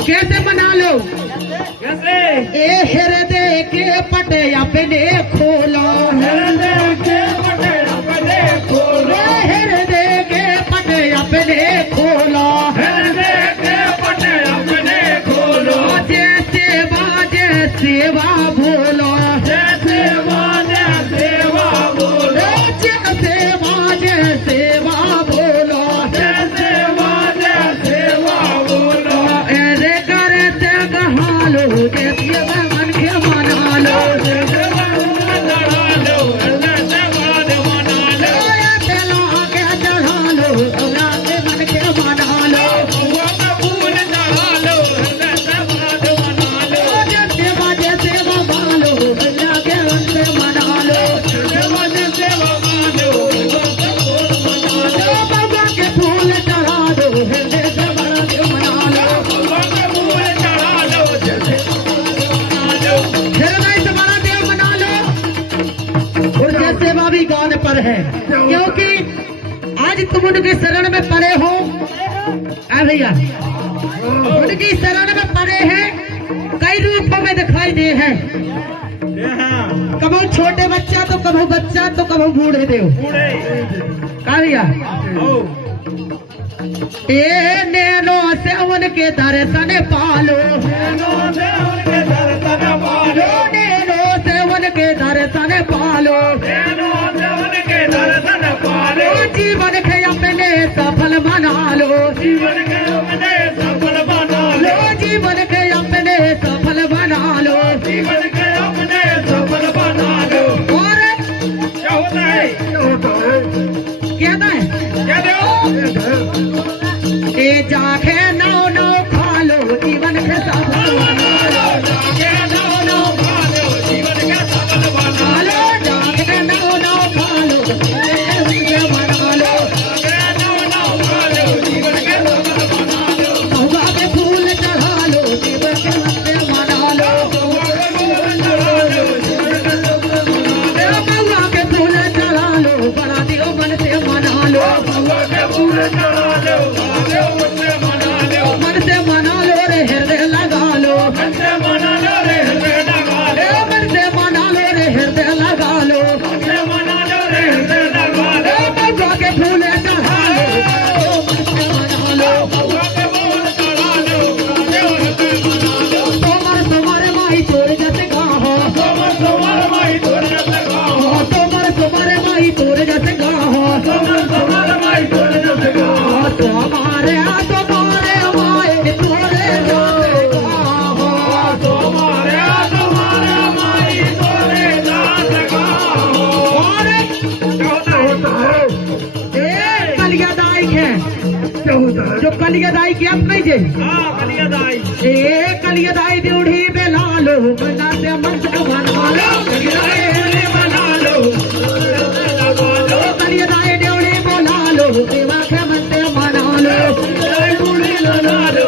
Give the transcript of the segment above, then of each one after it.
कैसे बना लो? कैसे? ए हृदय के पटे अपने खोला, हृदय के पटे अपने खोला, हृदय के पटे अपने खोला, हृदय के पटे अपने खोला। जैसे बाजे सेवा भोला, जैसे बाजे सेवा भोला, जैसे बाजे सेवा भोला, जैसे बाजे सेवा भोला। ऐसे करते गहालो, जैसे मन के मना लो, जैसे मना लो, जैसे मना लो, चलो आगे चढ़ा लो, के मन के मना लो, फूल चढ़ा लो, जैसे मना लो, जैसे बाजे सेवा मानो, के मन से मना लो, जैसे बाजे सेवा मानो, बाबा के फूल चढ़ा दो, जैसे बड़ा के मना लो, बाबा के फूल चढ़ा लो, जैसे हृदय से बड़ा देव मना लो। और जैसे भी गाने पर है, क्योंकि आज तुम उनके शरण में पड़े हो। भैया उनकी शरण में पड़े हैं, कई रूपों में दिखाई दे हैं। कभी छोटे बच्चा तो कभी बच्चा तो कभी बूढ़े देव। का भैया ए नैनो से उनके दर्शन पालो, नैनो से उनके दर्शन पालो, नैनो से उनके दर्शन पालो, नैनो से उनके दर्शन पालो। जीवन के अपने सफल बना लो, जीवन के अपने सफल बना लो, जीवन के अपने सफल बना लो, जीवन के अपने सफल बना लो। और क्या होता है? क्या ए जाके नौ नौ खा लो, जीवन के सफल बना लो, जाके नौ नौ खा लो, जीवन के सफल बना लो, जाके नौ नौ खा लो, जीवन के बना लो, जाके नौ नौ खा लो, जीवन के सफल बना लो। बाबा के फूल चढ़ा लो, जीवन के मस्ते बना लो, बाबा के फूल चढ़ा लो, जीवन के सफल बना लो, बाबा के फूल चढ़ा लो, बड़ा दियो मन से मना लो, बाबा के फूल चढ़ा लो, मन से मना लो रे, हृदय लगा लो, मन से मना लो रे, हृदय लगा लो, मन से मना लो रे, हृदय लगा लो, मन से मना लो रे, हृदय लगा लो। बाबा के फूल चढ़ा लो, मन से मना लो, बाबा के फूल चढ़ा लो, हृदय मना लो। तोमर तोमर माई तोर जैसे गाहो, तोमर तोमर माई तोर जैसे गाहो, तोमर तोमर माई तोर जैसे गाहो, तोमर तोमर माई तोर जैसे गाहो। तुम्हारे तुम्हारे माई तोरे जैसे गाहो, तुम्हारे तुम्हारे माई तोरे जैसे गाहो। और क्या होता है? ए कलियादाई है, क्या होता है? जो कलियादाई की आप नहीं जे, कलियादाई ए कलियादाई ड्यूढ़ी बेला लो, बना से मन से बना लो, कलियादाई बना लो, कलियादाई ड्यूढ़ी बना लो, देवा के मन से मना लो, ड्यूढ़ी लगा लो,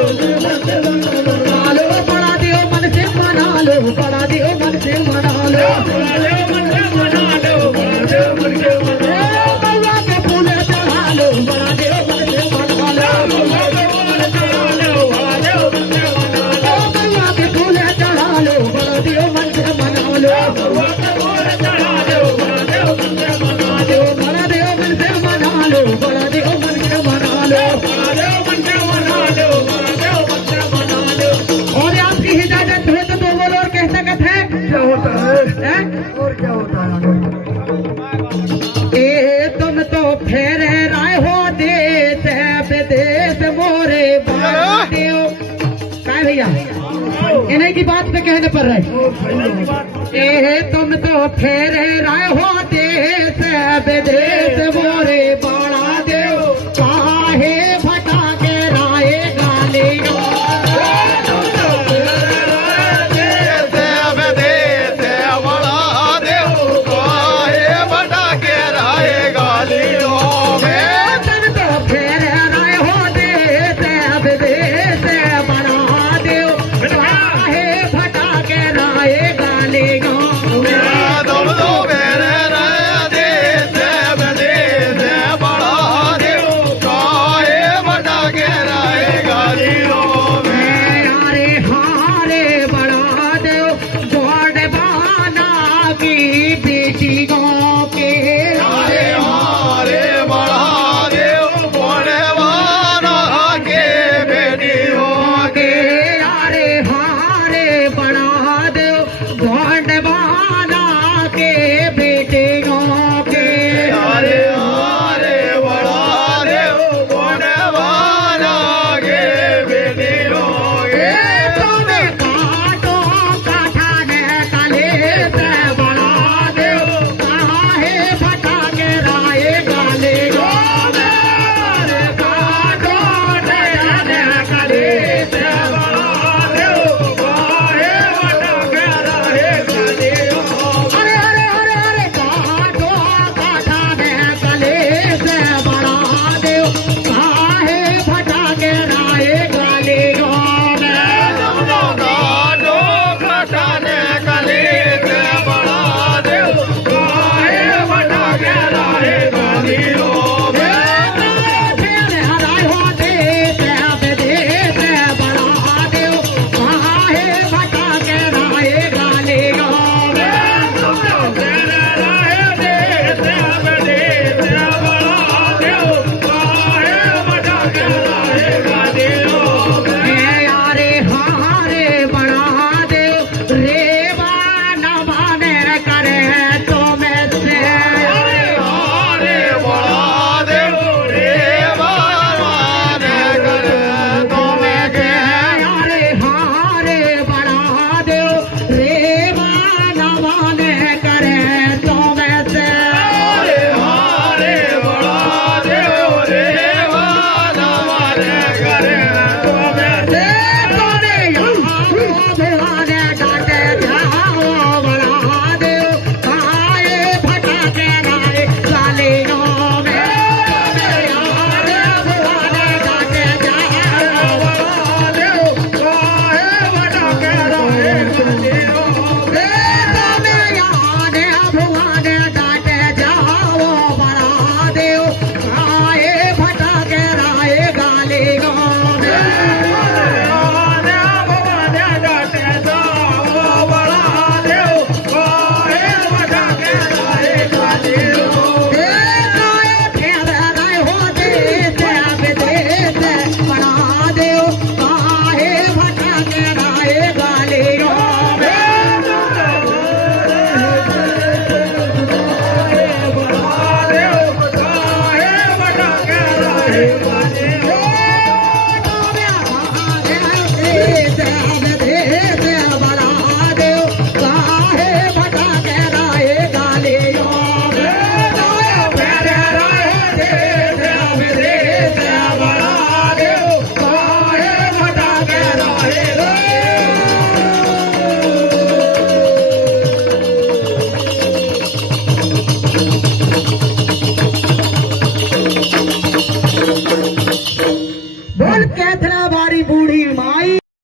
बना लो, बड़ा दियो मन से मना लो, बड़ा दियो मन से मना लो, बड़ा दियो मन से मना लो, बड़ा दियो मन से मना लो। बाबा के फूल चढ़ा लो, बड़ा दियो मन से मना लो, बाबा के फूल चढ़ा लो, बड़ा दियो मन से मना लो, बाबा के फूल चढ़ा लो, बड़ा दियो मन से मना लो, बाबा के फूल चढ़ा लो, बड़ा दियो मन से मना लो, बड़ा दियो मन से मना लो, बड़ा दियो मन से मना लो, बड़ा दियो मन से मना लो, बड़ा दियो मन से मना लो। और आपकी इजाजत हो तो बोलो और कह सकते हैं क्या होता है? और क्या होता है? ए तुम तो फेर राय हो देश विदेश मोरे बादेव। क्या भैया इन्हीं की बात पे कहने पर रहे ए तुम तो फेरे रहे हो देश विदेश मोरे बाड़ा देव काहे भटा के राय गाली